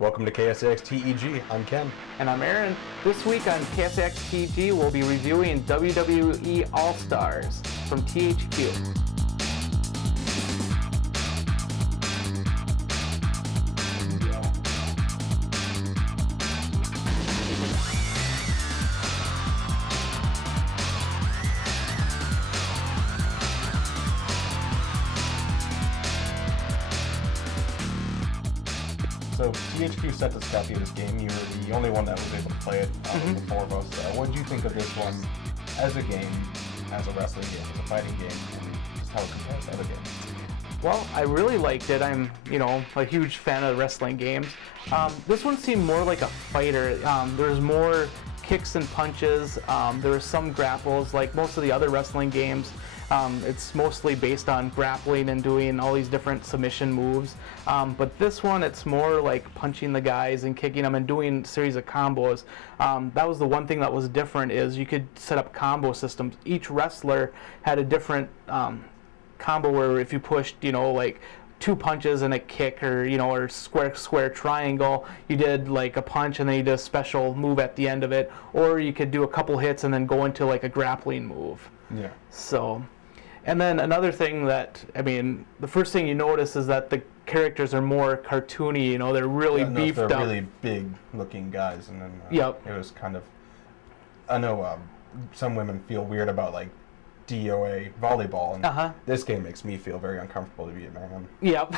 Welcome to KSAX-TEG. I'm Ken. And I'm Aaron. This week on KSAX-TV, we'll be reviewing WWE All Stars from THQ. So THQ sent us a copy of this game. You were the only one that was able to play it out of the four of us. What did you think of this one as a game, as a wrestling game, as a fighting game, and just how it compares to other games? Well, I really liked it. I'm, a huge fan of wrestling games. This one seemed more like a fighter. There was more kicks and punches. There were some grapples, like most of the other wrestling games. It's mostly based on grappling and doing all these different submission moves. But this one, it's more like punching the guys and kicking them and doing a series of combos. That was the one thing that was different, is you could set up combo systems. Each wrestler had a different combo where if you pushed, like 2 punches and a kick, or square triangle, you did like a punch and then you did a special move at the end of it, or you could do a couple hits and then go into like a grappling move. Yeah. So, and then another thing that, the first thing you notice is that the characters are more cartoony, they're really beefed up. They're really big looking guys, and then Yep. It was kind of, I know some women feel weird about like DOA volleyball, and this game makes me feel very uncomfortable to be a man. Yep.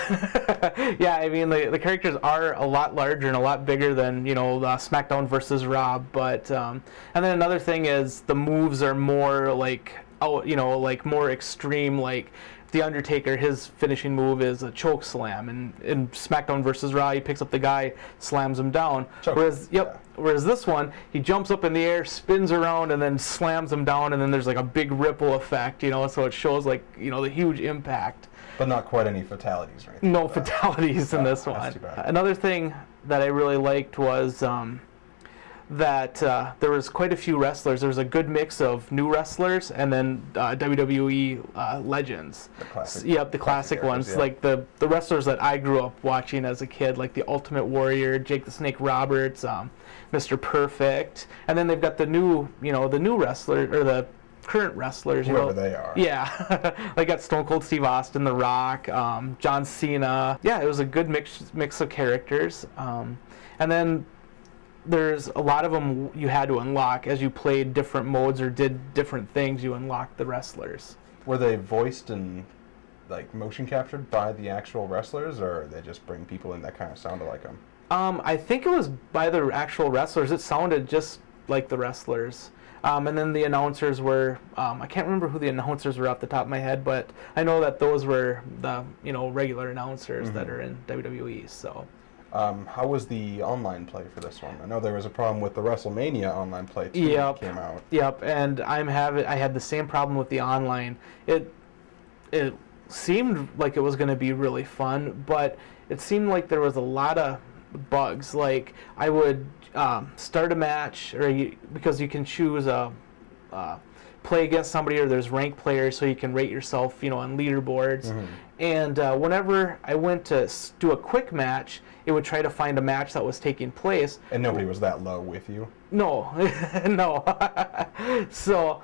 Yeah, the characters are a lot larger and a lot bigger than, SmackDown versus Raw, but, and then another thing is the moves are more like, like more extreme. Like The Undertaker, his finishing move is a choke slam, and in SmackDown versus Raw, he picks up the guy, slams him down. Whereas this one, he jumps up in the air, spins around, and then slams him down, and then there's like a big ripple effect, so it shows like, the huge impact. But not quite any fatalities, right? No fatalities in this one. That's too bad. Another thing that I really liked was that there was quite a few wrestlers. There was a good mix of new wrestlers and then WWE legends. The classic. Yep, the classic ones. Yeah. Like the wrestlers that I grew up watching as a kid, like the Ultimate Warrior, Jake the Snake Roberts, Mr. Perfect, and then they've got the new, the new wrestler, or the current wrestlers. Whoever they are. Yeah, like got Stone Cold Steve Austin, The Rock, John Cena. Yeah, it was a good mix of characters, and then there's a lot of them you had to unlock as you played different modes or did different things. You unlocked the wrestlers. Were they voiced and like motion captured by the actual wrestlers, or they just bring people in that kind of sounded like them? I think it was by the actual wrestlers. It sounded just like the wrestlers. And then the announcers were, I can't remember who the announcers were off the top of my head, but I know that those were the, regular announcers that are in WWE, so. How was the online play for this one? I know there was a problem with the WrestleMania online play too. Yep. That came out. Yep, and I had the same problem with the online. It seemed like it was going to be really fun, but it seemed like there was a lot of bugs. Like I would start a match, because you can choose play against somebody, or there's ranked players, so you can rate yourself, on leaderboards. And whenever I went to do a quick match, it would try to find a match that was taking place. And nobody was that low with you? No, no. So,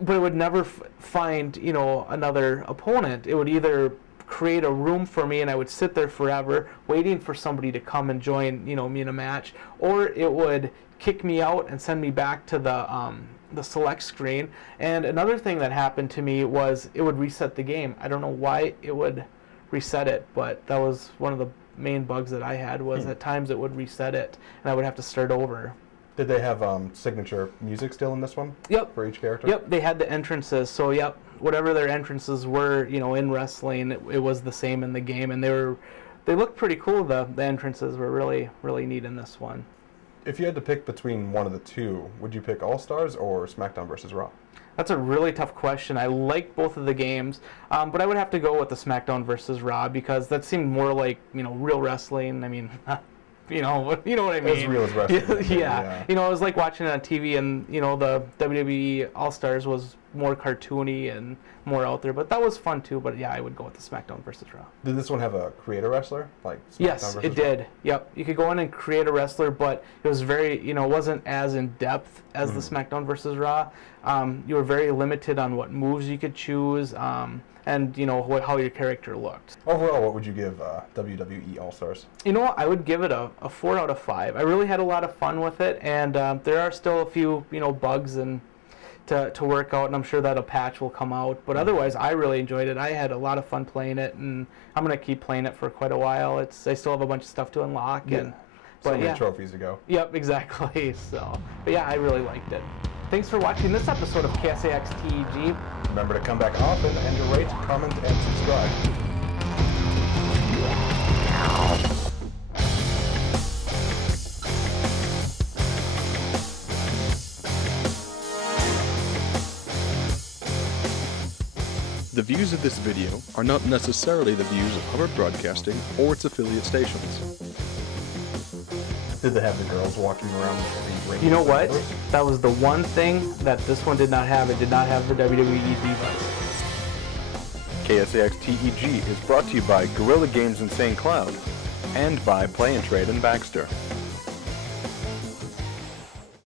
but it would never find, another opponent. It would either create a room for me and I would sit there forever waiting for somebody to come and join, me in a match, or it would kick me out and send me back to the select screen. And another thing that happened to me was it would reset the game. I don't know why it would reset it, but that was one of the main bugs that I had, was at times it would reset it and I would have to start over. Did they have signature music still in this one? Yep. For each character? Yep, they had the entrances, so yep, whatever their entrances were, in wrestling, it was the same in the game, and they looked pretty cool. The entrances were really, really neat in this one. If you had to pick between one of the two, would you pick All Stars or SmackDown versus Raw? That's a really tough question. I like both of the games, but I would have to go with the SmackDown versus Raw, because that seemed more like, real wrestling. you know what I mean. As real as wrestling. Yeah. You know, it was like watching it on TV, and you know the WWE All Stars was more cartoony and more out there, but that was fun too. But yeah, I would go with the SmackDown versus Raw. Did this one have a creator wrestler like SmackDown Yes, versus it Raw? did. Yep, you could go in and create a wrestler, but it was very, you know, it wasn't as in depth as the SmackDown versus Raw. You were very limited on what moves you could choose, and you know how your character looked. Overall, what would you give WWE All Stars? You know what? I would give it a 4 out of 5. I really had a lot of fun with it, and there are still a few, you know, bugs and to work out, and I'm sure that a patch will come out. But otherwise, I really enjoyed it. I had a lot of fun playing it, and I'm gonna keep playing it for quite a while. I still have a bunch of stuff to unlock, and so many trophies to go. Yep, exactly. So, but yeah, I really liked it. Thanks for watching this episode of KSAX-TEG. Remember to come back often and to rate, comment, and subscribe. The views of this video are not necessarily the views of Hubbard Broadcasting or its affiliate stations. Did they have the girls walking around with the ring? You know what? That was the one thing that this one did not have. It did not have the WWE Divas. KSAX-TEG is brought to you by Guerrilla Games in St. Cloud and by Play and Trade in Baxter.